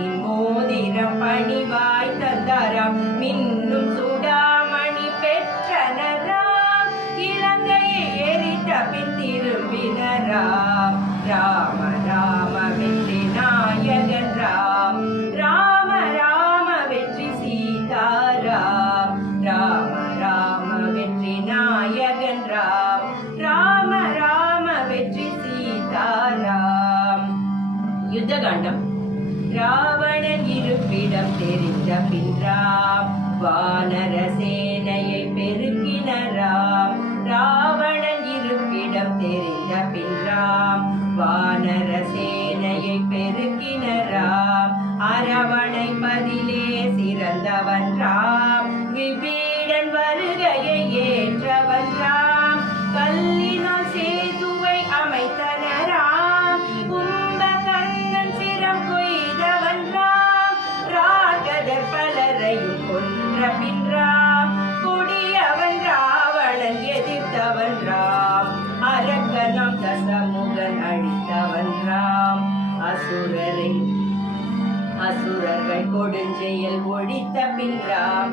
ராமனின் மோதிரம் பணிவாய் தந்தாராம். மின்னும் சுடாமணி பெற்றனராம். இலங்கையை எரித்த பின் திரும்பினராம். ராம ராம வெற்றி நாயகன் ராம். ராம ராம வெற்றி சீதாராம். ராம ராம வெற்றி நாயகன் ராம். ராம ராம வெற்றி சீதாராம். யுத்தகாண்டம். ராவணன் இருப்பிடம் தெரிந்த பின் ராம் வானர சேனையை பெருக்கினராம். ராவணன் இருப்பிடம் தெரிந்த பின் ராம் வானர சேனையை பெருக்கினராம். அரவணை பதிலே சிறந்தவன் ராம். விபீடன் வருகையை ஏற்றவன் ராம். கல்லினால் சேதுவை அமைத்தனராம். கும்பகர்ணன் சிரம் கொய்தவன் ராம். ராகதர் பலரையும் கொன்ற பின் ராம். கொடியவன் ராவணன் எதிர்த்தவன் ராம். அரக்கனம் தசமுகன் அழித்தவன் ராம். அசுரர்கள் கொடுஞ்செயல் ஒழித்த பின் ராம்.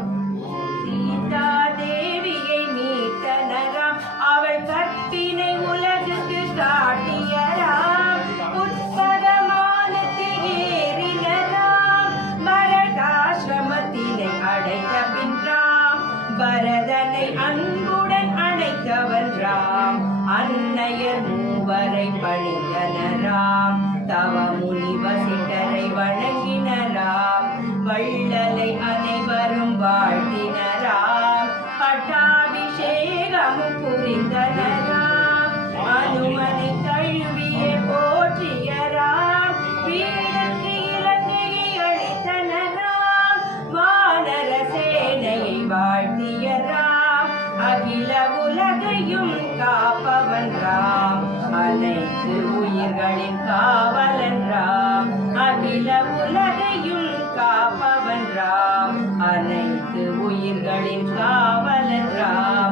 சீதா தேவியை மீட்டனராம். அவள் கற்பினை உலகுக்கு காட்டியராம். உட்பதமானத்தில் ஏறினராம். பரதாசிரமத்தினை அடைத்த பின் ராம். பரதனை அன்புடன் அணைத்தவன் ராம். அன்னையர் மூவரை பணிந்தனராம். தவ முனிவசிட்டரை வணங்கினராம். வள்ளலை அனைவரும் வாழ்த்தினராம். பட்டாபிஷேகமும் புரிந்தனராம். அனுமனை தழுவியே போற்றியராம். வீரற்கு இலங்கையை அளித்தனராம். வானர சேனையை வாழ்த்தியராம். அகில உலகையும் காப்பவன் ராம். அனைத்து உயிர்களின் காவலன் ராம். அகில உலகையும் காப்பவன் ராம். அனைத்து உயிர்களின் காவலன் ராம்.